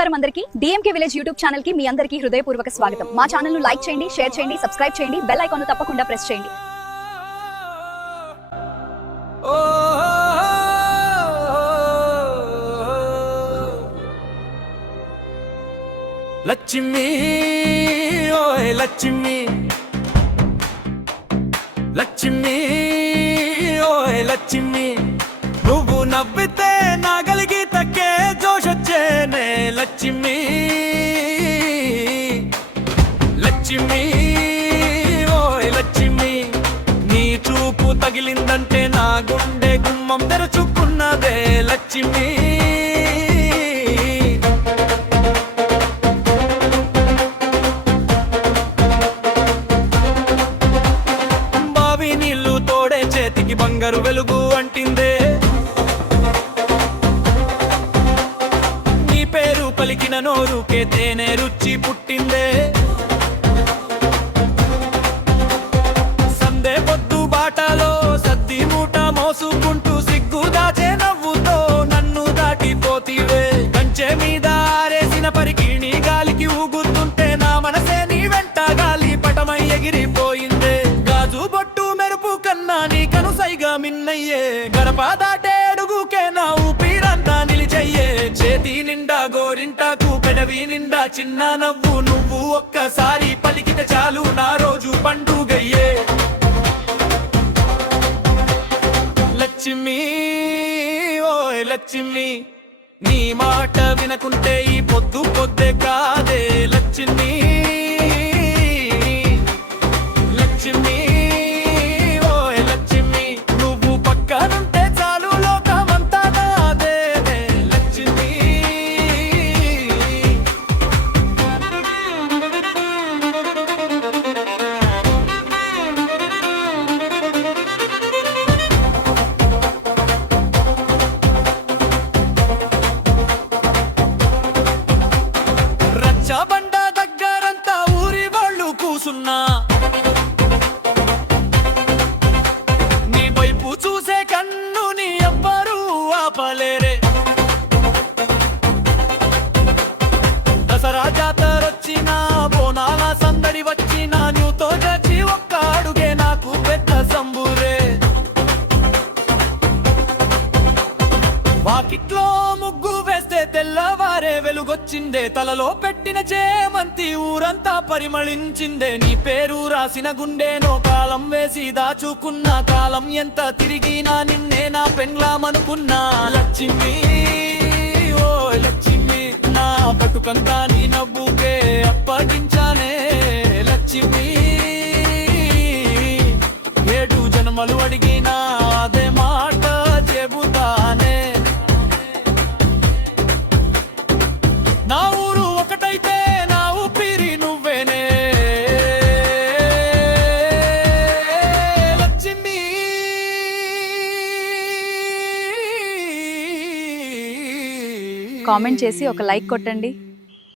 నమస్కారం అందరికీ DMK village YouTube channel కి మీ అందరికీ హృదయపూర్వక స్వాగతం. మా ఛానల్ ను లైక్ చేయండి, షేర్ చేయండి, సబ్స్క్రైబ్ చేయండి, బెల్ ఐకాన్ ను తప్పకుండా ప్రెస్ చేయండి. లక్ష్మి ఓయ్ లక్ష్మి, లక్ష్మి ఓయ్ లక్ష్మి, నువ్వు నవ్వితే నాగలిగి తక్కే జోషొచ్చేనే లక్ష్మి, లక్ష్మి ఓయ్ లక్ష్మి, నీ చూపు తగిలిందంటే నా గుండె గుమ్మం తెరుచుకున్నదే లక్ష్మి. చేతికి బంగారు వెలుగు అంటిందే, నీ పేరు పలికిన నోరుకే తేనె రుచి పుట్టిందే. సందే పొద్దు బాటలో సద్ది మూట మోసుకుంటూ సిగ్గు దాచే నవ్వుతో నన్ను దాటిపోతీవే. కంచె మీద ఆరేసిన పరికిణి గాలికి ఊగుతుంటే నా మనసే నీ వెంట గాలి పటమై ఎగిరిపోయిందే. గాజు బొట్టు మెరుపు కన్నా నీ కనుసైగా మిన్నయ్యే, గడప దాటే అడుగుకే నా ఊపిరంతా నిలిచయ్యే. చేతి నిండా గోరింటాకు పెదవి నిండా చిన్న నవ్వు, నువ్వు ఒక్కసారి పలికితే చాలు నా రోజు పండుగయ్యే. లక్ష్మి ఓయ్ లక్ష్మి, నీ మాట వినకుంటే ఈ పొద్దు పొద్దే కాదే లక్ష్మి, లక్ష్మి ఓయ్ లక్ష్మి, నువ్వు పక్కనుంటే చాలు లోకమంతా నాదే లక్ష్మి. రచ్చబండ దగ్గరంతా ఊరి వాళ్ళు కూసున్నా, నీ వైపు చూసే కన్ను నీ ఎవ్వరూ ఆపలేరే. దసరా జాతరొచ్చినా బోనాల సందడి వచ్చినా నువ్వుతో చచ్చి ఒక్క అడుగే నాకు పెద్ద సంబూరే. వాకిట్లో ముగ్గు వేస్తే తెల్లవారే వెలుగొచ్చిందే, తలలో పెట్టిన చేమంతి ఊరంతా పరిమళించిందే. నీ పేరు రాసిన గుండెనో కాలం వేసి దాచుకున్న, కాలం ఎంత తిరిగినా నిన్నే నా పెండ్లామనుకున్నా. లక్ష్మి ఓ లక్ష్మి, నా బతుకంతా నీ నవ్వుకే అప్పగించానే లక్ష్మి. 7 జన్మలు అడిగినా అదే మాట చెబుతానే. నా ఊరు ఒకటైతే నా ఊపిరి నువ్వేనే లక్ష్మి. కామెంట్ చేసి ఒక లైక్ కొట్టండి.